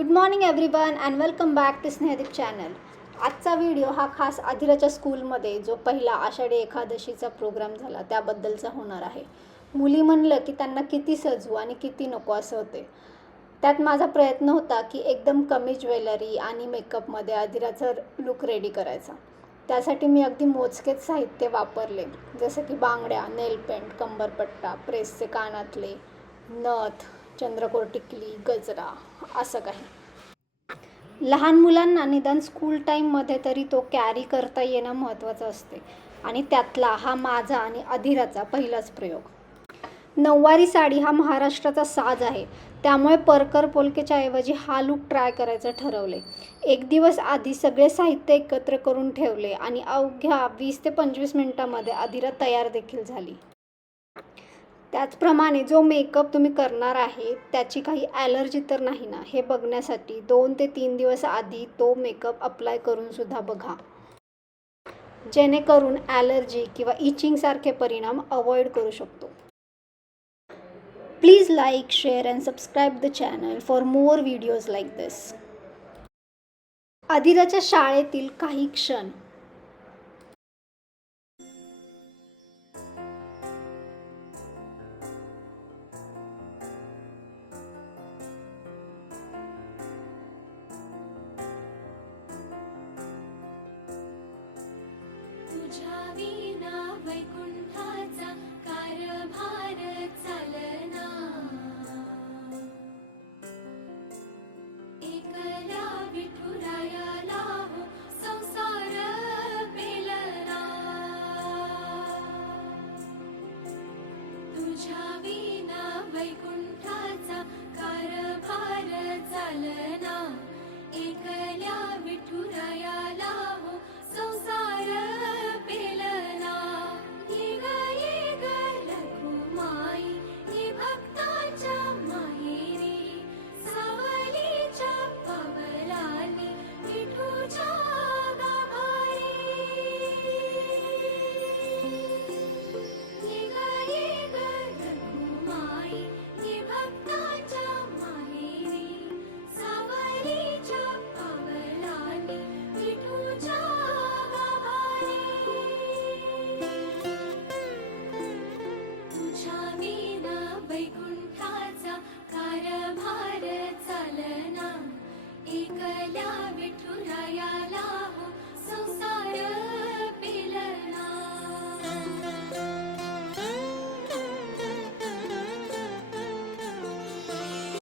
Good morning everyone and welcome back to Snehdeep channel. आजचा video हा खास अधिराच्या स्कूलमध्ये जो पहिला आषाढी एकादशीचा प्रोग्राम झाला त्याबद्दलचा होणार आहे. मुली म्हणलं की त्यांना किती सजवू आणि किती नको असं होते. त्यात माझा प्रयत्न होता की एकदम कमी ज्वेलरी आणि मेकअपमध्ये अधिराचा लुक रेडी करायचा. त्यासाठी मी अगदी मोजकेच साहित्य वापरले, जसं की बांगड्या, नेल पेंट, कंबरपट्टा, प्रेसचे कानातले, नथ, चंद्रकोर टिकली, गजरा असं काही. लहान मुलांना निदान स्कूल टाईममध्ये तरी तो कॅरी करता येणं महत्त्वाचं असते आणि त्यातला हा माझा आणि अधिराचा पहिलाच प्रयोग. नऊवारी साडी हा महाराष्ट्राचा साज आहे, त्यामुळे परकर पोलकेच्या ऐवजी हा लूक ट्राय करायचं ठरवले. एक दिवस आधी सगळे साहित्य एकत्र करून ठेवले आणि अवघ्या 20 ते 25 मिनिटांमध्ये अधिरा तयार देखील झाली. त्याचप्रमाणे जो मेकअप तुम्ही करणार आहे त्याची काही ॲलर्जी तर नाही ना, हे बघण्यासाठी 2 ते 3 दिवस आधी तो मेकअप अप्लाय करूनसुद्धा बघा, जेणेकरून ॲलर्जी किंवा इचिंगसारखे परिणाम अवॉइड करू शकतो. Please like, share and subscribe the channel for more videos like this. अधिराच्या शाळेतील काही क्षण. तुझ्या विना वैकुंठाचा कारभार चालना, एकल्या विठुरायाला हो संसार पेलना. तुझ्या विना वैकुंठाचा कारभार चालना, एकल्या विठुरायाला हो संसार पेलना. ये ग रघुमाई, ये भक्ताच्या माहेरी, सावलीच्या पावलांनी विठूच्या गाभारी. ये ग रघुमाई, ये भक्ताच्या माहेरी, सावलीच्या पावलांनी विठूच्या गाभारी. तुझ्या विना वैकुंठाचा कारभार चालना, एकल्या विठुरायाला हो संसार